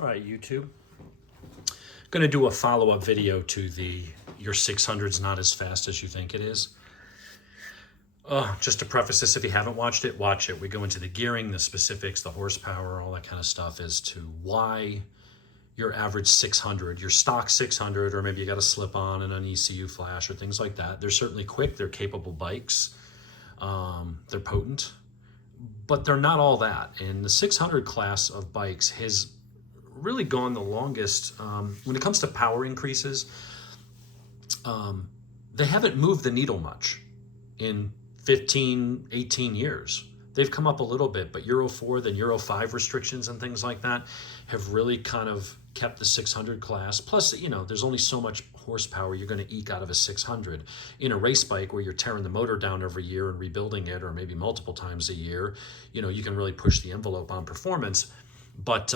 All right, YouTube. Going to do a follow-up video to the your 600's not as fast as you think it is. Just to preface this, if you haven't watched it, watch it. We go into the gearing, the specifics, the horsepower, all that kind of stuff as to why your average 600, your stock 600, or maybe you got a slip-on and an ECU flash or things like that. They're certainly quick. They're capable bikes. They're potent, but they're not all that. And the 600 class of bikes has really gone the longest when it comes to power increases. They haven't moved the needle much in 15, 18 years. They've come up a little bit, but Euro 4, then Euro 5 restrictions and things like that have really kind of kept the 600 class. Plus, you know, there's only so much horsepower you're going to eke out of a 600. In a race bike where you're tearing the motor down every year and rebuilding it, or maybe multiple times a year, you know, you can really push the envelope on performance. But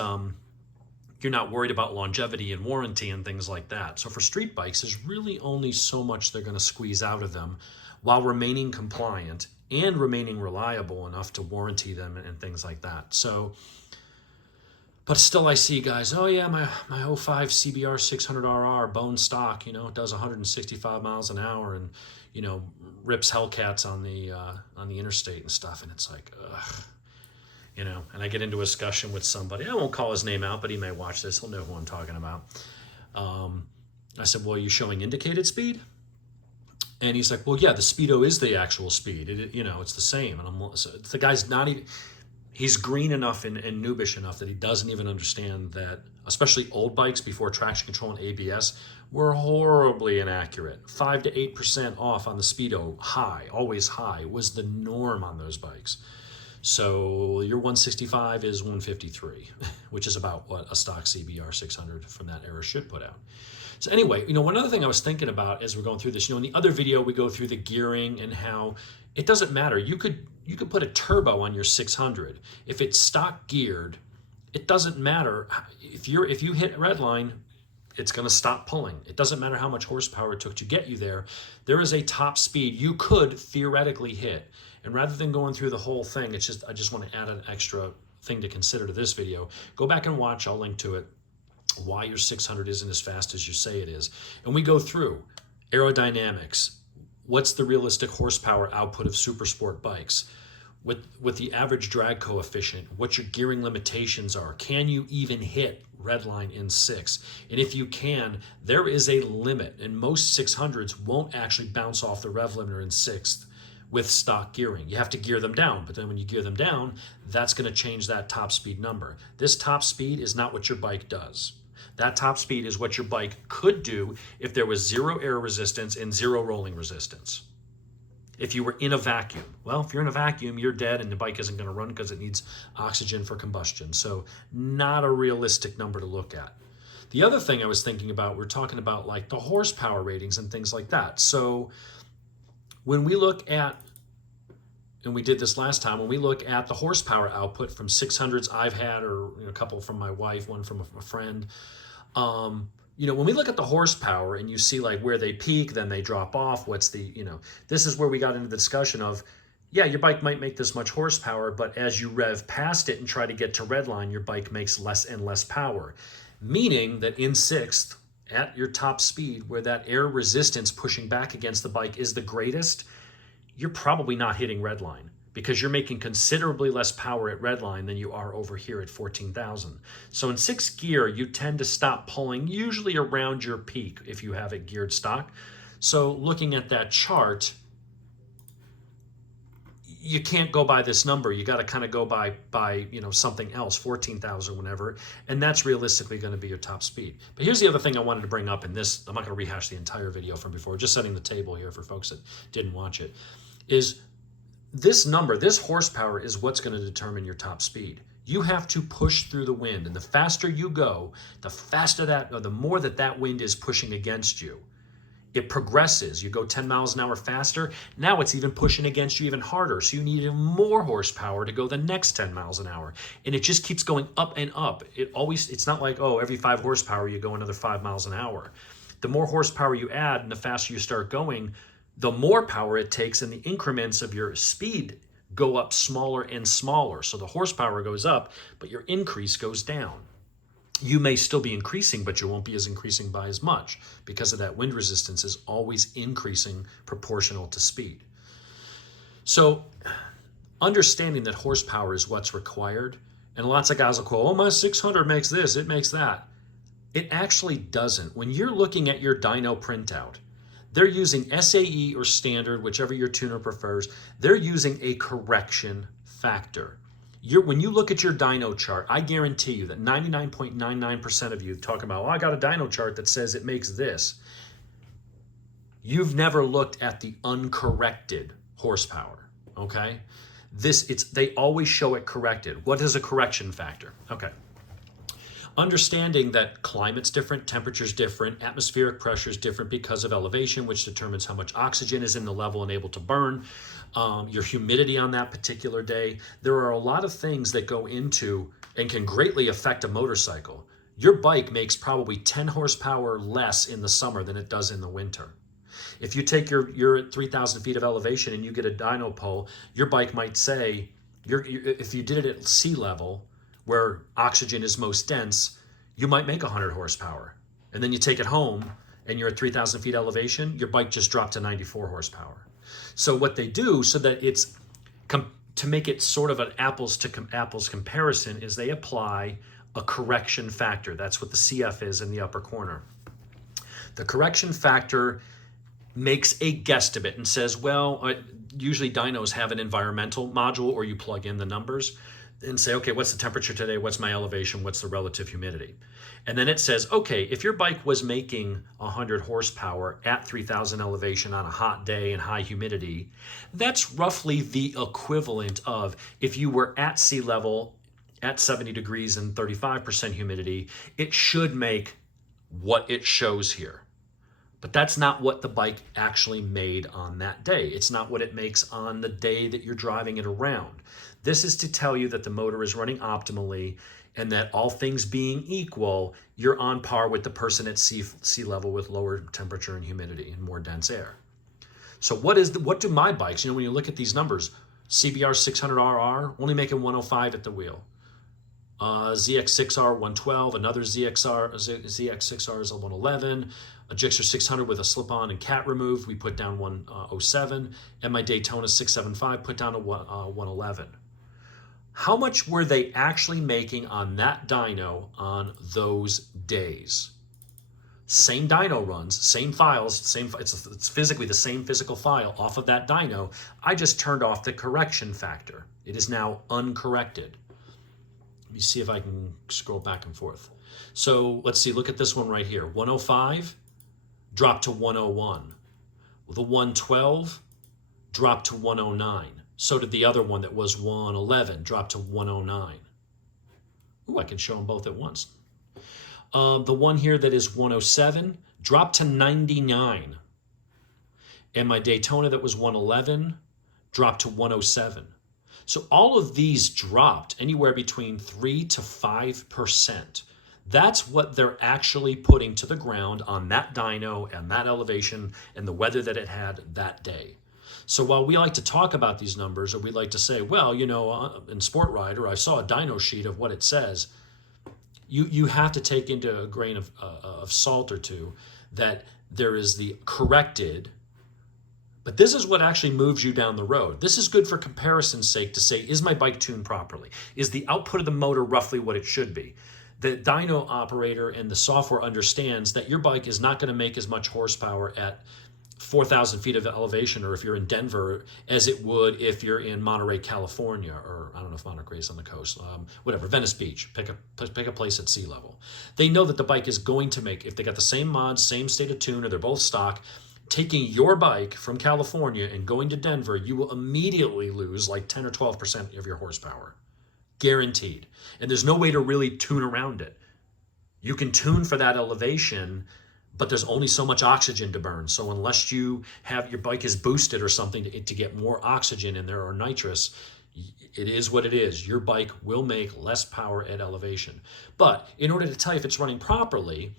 you're not worried about longevity and warranty and things like that. So for street bikes, there's really only so much they're going to squeeze out of them while remaining compliant and remaining reliable enough to warranty them and things like that. So, but still I see guys, oh yeah, my 05 CBR 600RR bone stock, you know, does 165 miles an hour and, you know, rips Hellcats on the interstate and stuff. And it's like, ugh. You know, and I get into a discussion with somebody. I won't call his name out, but he may watch this. He'll know who I'm talking about. I said, well, are you showing indicated speed? And he's like, well, yeah, the speedo is the actual speed. You know, it's the same. And so the guy's not even, he's green enough and noobish enough that he doesn't even understand that, especially old bikes before traction control and ABS, were horribly inaccurate. 5 to 8% off on the speedo, high, always high, was the norm on those bikes. So your 165 is 153, which is about what a stock CBR 600 from that era should put out. So anyway, you know, one other thing I was thinking about as we're going through this, you know, in the other video, we go through the gearing and how it doesn't matter. You could put a turbo on your 600. If it's stock geared, it doesn't matter. If you hit redline, it's going to stop pulling. It doesn't matter how much horsepower it took to get you there. There is a top speed you could theoretically hit. And rather than going through the whole thing, it's just I just want to add an extra thing to consider to this video. Go back and watch. I'll link to it. Why your 600 isn't as fast as you say it is. And we go through aerodynamics. What's the realistic horsepower output of super sport bikes? With the average drag coefficient, what your gearing limitations are. Can you even hit redline in 6? And if you can, there is a limit. And most 600s won't actually bounce off the rev limiter in 6th with stock gearing. You have to gear them down, but then when you gear them down, that's going to change that top speed number. This top speed is not what your bike does. That top speed is what your bike could do if there was 0 air resistance and 0 rolling resistance. If you were in a vacuum. Well, if you're in a vacuum, you're dead and the bike isn't going to run because it needs oxygen for combustion. So not a realistic number to look at. The other thing I was thinking about, we're talking about like the horsepower ratings and things like that. So when we look at, and we did this last time, when we look at the horsepower output from 600s I've had, or you know, a couple from my wife, one from a friend, you know, when we look at the horsepower and you see like where they peak, then they drop off, what's the, you know, this is where we got into the discussion of, yeah, your bike might make this much horsepower, but as you rev past it and try to get to redline, your bike makes less and less power. Meaning that in 6th, at your top speed, where that air resistance pushing back against the bike is the greatest, you're probably not hitting redline because you're making considerably less power at redline than you are over here at 14,000. So in 6th gear, you tend to stop pulling usually around your peak if you have it geared stock. So looking at that chart, you can't go by this number. You got to kind of go by you know, something else, 14,000, whatever, and that's realistically going to be your top speed. But here's the other thing I wanted to bring up in this. I'm not going to rehash the entire video from before, just setting the table here for folks that didn't watch it, is this number, this horsepower is what's going to determine your top speed. You have to push through the wind, and the faster you go, the faster that, or the more that wind is pushing against you. It progresses. You go 10 miles an hour faster. Now it's even pushing against you even harder. So you need even more horsepower to go the next 10 miles an hour. And it just keeps going up and up. It's not like, oh, every 5 horsepower you go another 5 miles an hour. The more horsepower you add and the faster you start going, the more power it takes, and the increments of your speed go up smaller and smaller. So the horsepower goes up, but your increase goes down. you may still be increasing, but you won't be as increasing by as much because of that wind resistance is always increasing proportional to speed. So understanding that horsepower is what's required, and lots of guys will quote, oh, my 600 makes this, it makes that. It actually doesn't. When you're looking at your dyno printout, they're using SAE or standard, whichever your tuner prefers. They're using a correction factor. When you look at your dyno chart, I guarantee you that 99.99% of you talk about, oh, I got a dyno chart that says it makes this. You've never looked at the uncorrected horsepower, okay? They always show it corrected. What is a correction factor? Okay. Understanding that climate's different, temperature's different, atmospheric pressure is different because of elevation, which determines how much oxygen is in the level and able to burn, your humidity on that particular day. There are a lot of things that go into and can greatly affect a motorcycle. Your bike makes probably 10 horsepower less in the summer than it does in the winter. If you take you're at 3,000 feet of elevation and you get a dyno pole, your bike might say, if you did it at sea level, where oxygen is most dense, you might make 100 horsepower. And then you take it home and you're at 3,000 feet elevation, your bike just dropped to 94 horsepower. So what they do so that it's, to make it sort of an apples to apples comparison, is they apply a correction factor. That's what the CF is in the upper corner. The correction factor makes a guesstimate and says, well, usually dynos have an environmental module, or you plug in the numbers and say, okay, what's the temperature today? What's my elevation? What's the relative humidity? And then it says, okay, if your bike was making 100 horsepower at 3,000 elevation on a hot day and high humidity, that's roughly the equivalent of if you were at sea level at 70 degrees and 35% humidity, it should make what it shows here. But that's not what the bike actually made on that day. It's not what it makes on the day that you're driving it around. This is to tell you that the motor is running optimally and that all things being equal, you're on par with the person at sea level with lower temperature and humidity and more dense air. So what do my bikes, when you look at these numbers, CBR 600RR, only making 105 at the wheel. ZX6R 112, another ZX6R is a 111, a Gixxer 600 with a slip-on and cat removed, we put down 107, and my Daytona 675 put down a 111. How much were they actually making on that dyno on those days? Same dyno runs, same files, it's physically the same physical file off of that dyno. I just turned off the correction factor. It is now uncorrected. Let me see if I can scroll back and forth. So let's see, look at this one right here. 105 dropped to 101. The 112 dropped to 109. So did the other one that was 111, dropped to 109. Ooh, I can show them both at once. The one here that is 107 dropped to 99. And my Daytona that was 111 dropped to 107. So all of these dropped anywhere between 3 to 5%. That's what they're actually putting to the ground on that dyno and that elevation and the weather that it had that day. So while we like to talk about these numbers, or we like to say, well, in Sport Rider, I saw a dyno sheet of what it says, you have to take into a grain of salt or two that there is the corrected, but this is what actually moves you down the road. This is good for comparison's sake to say, is my bike tuned properly? Is the output of the motor roughly what it should be? The dyno operator and the software understands that your bike is not going to make as much horsepower at 4,000 feet of elevation, or if you're in Denver, as it would if you're in Monterey, California, or I don't know if Monterey is on the coast, whatever, Venice Beach, pick a place at sea level. They know that the bike is going to make, if they got the same mods, same state of tune, or they're both stock, taking your bike from California and going to Denver, you will immediately lose like 10 or 12% of your horsepower. Guaranteed. And there's no way to really tune around it. You can tune for that elevation, but there's only so much oxygen to burn. So unless you have your bike is boosted or something to get more oxygen in there or nitrous, it is what it is. Your bike will make less power at elevation. But in order to tell you if it's running properly,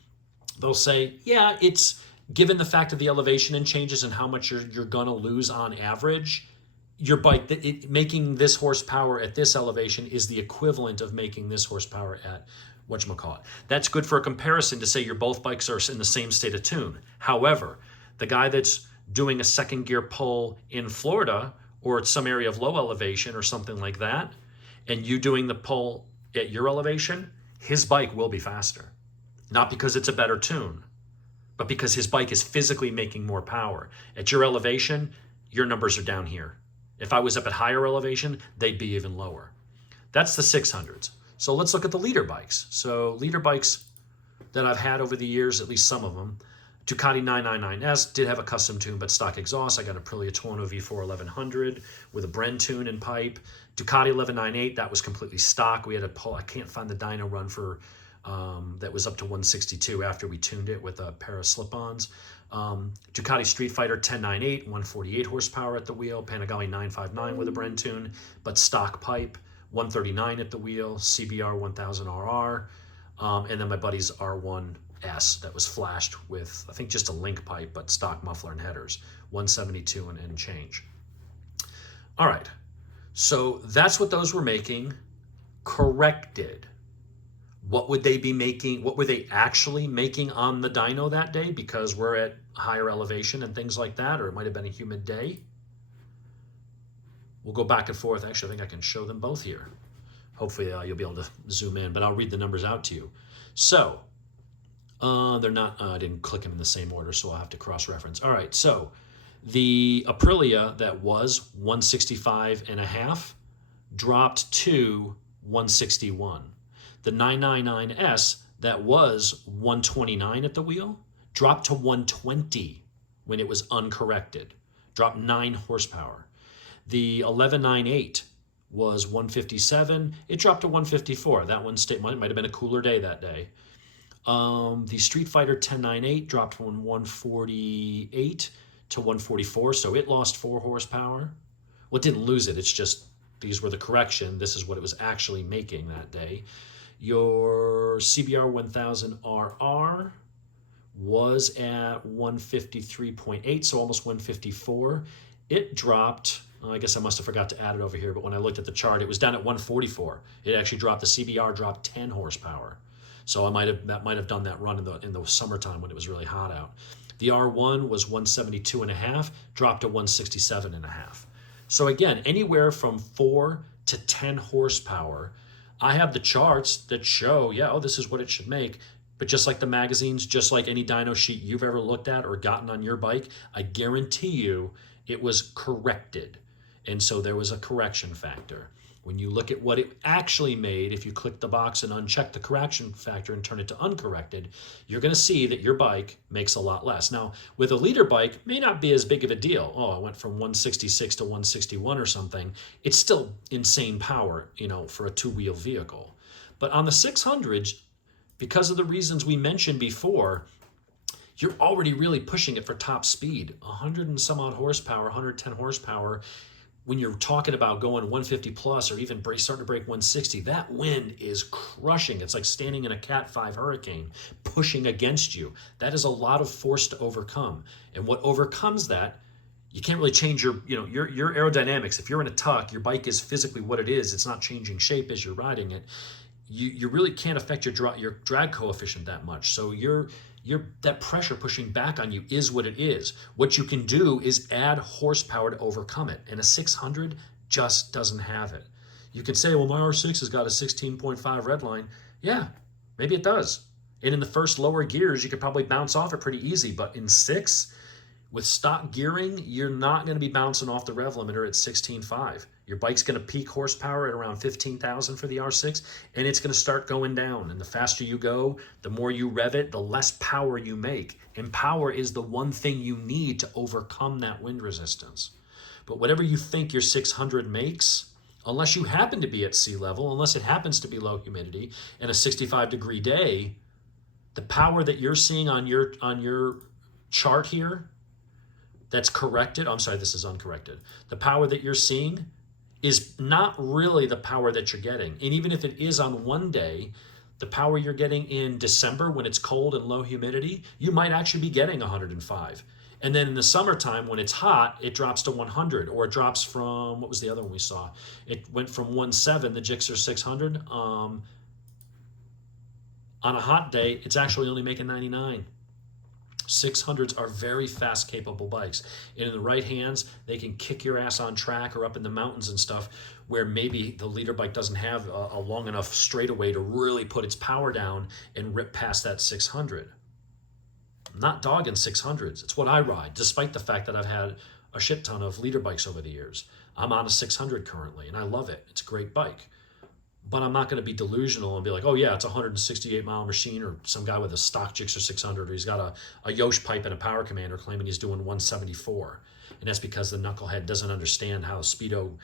they'll say, yeah, it's given the fact of the elevation and changes and how much you're going to lose on average, your bike, making this horsepower at this elevation is the equivalent of making this horsepower at whatchamacallit. That's good for a comparison to say your both bikes are in the same state of tune. However, the guy that's doing a second gear pull in Florida or at some area of low elevation or something like that, and you doing the pull at your elevation, his bike will be faster. Not because it's a better tune, but because his bike is physically making more power. At your elevation, your numbers are down here. If I was up at higher elevation, they'd be even lower. That's the 600s. So let's look at the leader bikes. So leader bikes that I've had over the years, at least some of them. Ducati 999S did have a custom tune, but stock exhaust. I got a Aprilia Tuono V4 1100 with a Bren tune and pipe. Ducati 1198, that was completely stock. We had a pull. I can't find the dyno run for that was up to 162 after we tuned it with a pair of slip-ons. Ducati Street Fighter 1098, 148 horsepower at the wheel. Panigale 959 with a Bren tune, but stock pipe. 139 at the wheel. CBR 1000RR. And then my buddy's R1S that was flashed with, I think, just a link pipe, but stock muffler and headers. 172 and change. All right. So that's what those were making. Corrected. What would they be making? What were they actually making on the dyno that day? Because we're at higher elevation and things like that, or it might have been a humid day. We'll go back and forth. Actually, I think I can show them both here. Hopefully you'll be able to zoom in, but I'll read the numbers out to you. So they're not, I didn't click them in the same order, so I'll have to cross-reference. All right, so the Aprilia that was 165.5 dropped to 161. The 999S that was 129 at the wheel dropped to 120 when it was uncorrected, dropped 9 horsepower. The 1198 was 157. It dropped to 154. That one might have been a cooler day that day. The Street Fighter 1098 dropped from 148 to 144, so it lost 4 horsepower. Well, it didn't lose it. It's just these were the correction. This is what it was actually making that day. Your CBR 1000RR was at 153.8, so almost 154. It dropped, I guess I must have forgot to add it over here, but when I looked at the chart, it was down at 144. It actually dropped, the CBR dropped 10 horsepower. So that might have done that run in the summertime when it was really hot out. The R1 was 172.5, dropped to 167.5. So again, anywhere from 4 to 10 horsepower. I have the charts that show, this is what it should make. But just like the magazines, just like any dyno sheet you've ever looked at or gotten on your bike, I guarantee you it was corrected. And so there was a correction factor. When you look at what it actually made, if you click the box and uncheck the correction factor and turn it to uncorrected, you're going to see that your bike makes a lot less. Now, with a leader bike, may not be as big of a deal. Oh, I went from 166 to 161 or something. It's still insane power, for a two-wheel vehicle. But on the 600s, because of the reasons we mentioned before, you're already really pushing it for top speed. 100 and some odd horsepower, 110 horsepower. When you're talking about going 150 plus or even starting to break 160, that wind is crushing. It's like standing in a Cat 5 hurricane, pushing against you. That is a lot of force to overcome. And what overcomes that, you can't really change your aerodynamics. If you're in a tuck, your bike is physically what it is. It's not changing shape as you're riding it. You really can't affect your drag coefficient that much. So that pressure pushing back on you is what it is. What you can do is add horsepower to overcome it. And a 600 just doesn't have it. You can say, well, my R6 has got a 16.5 red line. Yeah, maybe it does. And in the first lower gears, you could probably bounce off it pretty easy. But in 6, with stock gearing, you're not going to be bouncing off the rev limiter at 16.5. Your bike's going to peak horsepower at around 15,000 for the R6, and it's going to start going down. And the faster you go, the more you rev it, the less power you make. And power is the one thing you need to overcome that wind resistance. But whatever you think your 600 makes, unless you happen to be at sea level, unless it happens to be low humidity and a 65-degree day, the power that you're seeing on your chart here that's corrected, I'm sorry, this is uncorrected. The power that you're seeing is not really the power that you're getting. And even if it is on one day, the power you're getting in December when it's cold and low humidity, you might actually be getting 105. And then in the summertime when it's hot, it drops to 100, or it drops from, what was the other one we saw? It went from 1.7, the Gixxer 600. On a hot day, it's actually only making 99. 600s are very fast, capable bikes. And in the right hands, they can kick your ass on track or up in the mountains and stuff where maybe the leader bike doesn't have a long enough straightaway to really put its power down and rip past that 600. I'm not dogging 600s. It's what I ride, despite the fact that I've had a shit ton of leader bikes over the years. I'm on a 600 currently, and I love it. It's a great bike. But I'm not going to be delusional and be like, oh yeah, it's a 168-mile machine, or some guy with a stock Gixxer 600, or he's got a Yosh pipe and a power commander claiming he's doing 174. And that's because the knucklehead doesn't understand how the speedo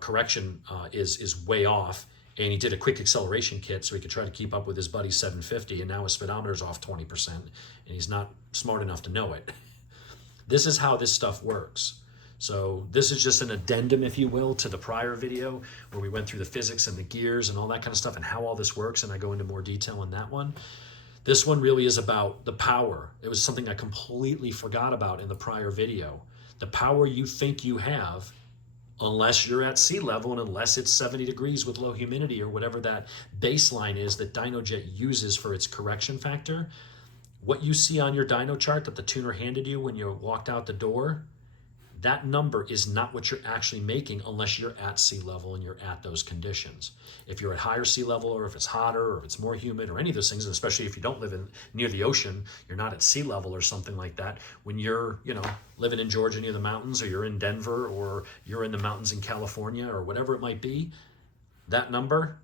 correction is way off. And he did a quick acceleration kit so he could try to keep up with his buddy 750, and now his speedometer's off 20%, and he's not smart enough to know it. This is how this stuff works. So this is just an addendum, if you will, to the prior video where we went through the physics and the gears and all that kind of stuff and how all this works, and I go into more detail in that one. This one really is about the power. It was something I completely forgot about in the prior video. The power you think you have, unless you're at sea level and unless it's 70 degrees with low humidity or whatever that baseline is that DynoJet uses for its correction factor. What you see on your dyno chart that the tuner handed you when you walked out the door, that number is not what you're actually making unless you're at sea level and you're at those conditions. If you're at higher sea level, or if it's hotter, or if it's more humid, or any of those things, and especially if you don't live near the ocean, you're not at sea level or something like that. When you're, living in Georgia near the mountains, or you're in Denver, or you're in the mountains in California, or whatever it might be, that number,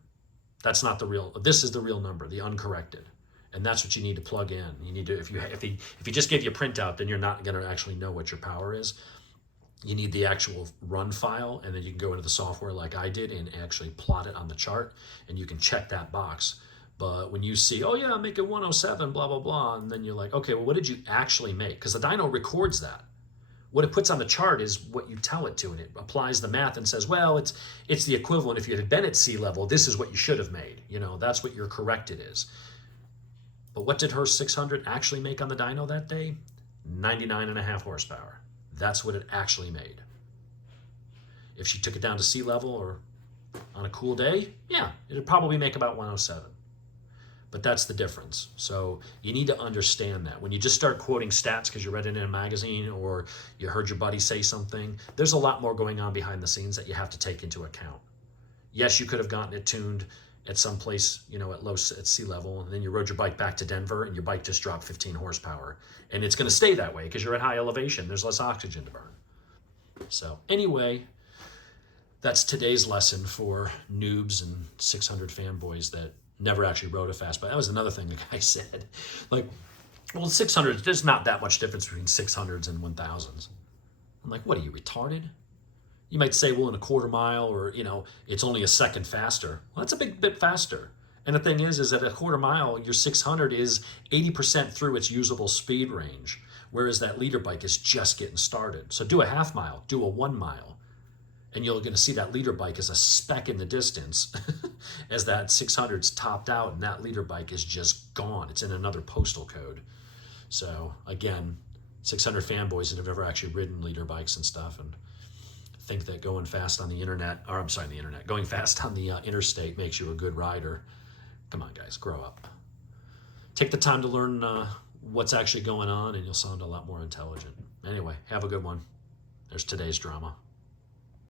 that's not the real. This is the real number, the uncorrected. And that's what you need to plug in. You need to, if he just gave you a printout, then you're not going to actually know what your power is. You need the actual run file, and then you can go into the software like I did and actually plot it on the chart, and you can check that box. But when you see, oh yeah, I'm making 107, blah, blah, blah, and then you're like, okay, well, what did you actually make? Because the dyno records that. What it puts on the chart is what you tell it to, and it applies the math and says, well, it's the equivalent. If you had been at sea level, this is what you should have made. That's what your corrected is. But what did her 600 actually make on the dyno that day? 99.5 horsepower. That's what it actually made. If she took it down to sea level or on a cool day, yeah, it'd probably make about 107. But that's the difference. So you need to understand that. When you just start quoting stats because you read it in a magazine or you heard your buddy say something, there's a lot more going on behind the scenes that you have to take into account. Yes, you could have gotten it tuned at some place, at sea level, and then you rode your bike back to Denver and your bike just dropped 15 horsepower. And it's going to stay that way because you're at high elevation. There's less oxygen to burn. So anyway, that's today's lesson for noobs and 600 fanboys that never actually rode a fast bike. That was another thing the guy said. Like, well, 600s, there's not that much difference between 600s and 1000s. I'm like, what are you, retarded? You might say, well, in a quarter mile, or, it's only a second faster. Well, that's a big bit faster. And the thing is that a quarter mile, your 600 is 80% through its usable speed range, whereas that leader bike is just getting started. So do a half mile, do a 1 mile, and you're going to see that leader bike is a speck in the distance as that 600's topped out, and that leader bike is just gone. It's in another postal code. So again, 600 fanboys that have ever actually ridden leader bikes and stuff, and think that going fast on the going fast on the interstate makes you a good rider. Come on, guys, grow up. Take the time to learn what's actually going on, and you'll sound a lot more intelligent. Anyway, have a good one. There's today's drama.